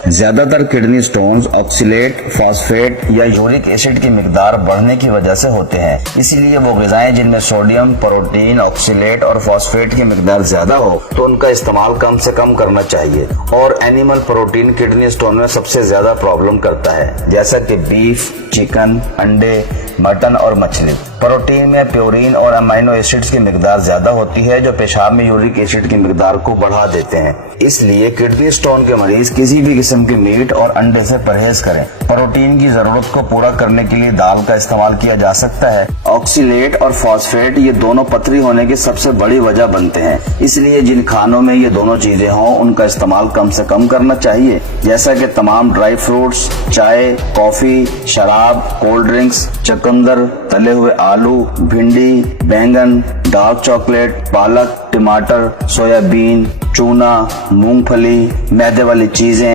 ज्यादातर kidney stones oxalate, phosphate या uric acid की मिकदार बढ़ने की वजह से होते हैं। इसीलिए वो ग़िज़ाएं जिनमें सोडियम, प्रोटीन, ऑक्सलेट और फॉस्फेट की मिकदार ज्यादा हो तो उनका इस्तेमाल कम से कम करना चाहिए। और एनिमल प्रोटीन किडनी स्टोन में सबसे ज्यादा प्रॉब्लम करता है, जैसा कि बीफ, चिकन, अंडे, मटन और मछली। प्रोटीन में प्योरीन और अमीनो एसिड्स की मिकदार ज्यादा होती है जो पेशाब में यूरिक एसिड की मिकदार को बढ़ा देते हैं। इसलिए किडनी स्टोन के मरीज किसी भी किस्म के मीट और अंडे से परहेज करें। प्रोटीन की जरूरत को पूरा करने के लिए दाल का इस्तेमाल किया जा सकता है। ऑक्सीलेट और फॉस्फेट ये दोनों पथरी होने की सबसे बड़ी वजह बनते हैं। इसलिए जिन खानों में ये दोनों चीजें हों उनका इस्तेमाल कम से कम करना चाहिए, जैसा कि तमाम ड्राई फ्रूट्स, चाय, कॉफी, शराब, कोल्ड ड्रिंक्स, चुकंदर, तले हुए आलू, भिंडी, बैंगन, डार्क चॉकलेट, पालक, टमाटर, सोयाबीन, चूना, मूंगफली, मैदे वाली चीजें,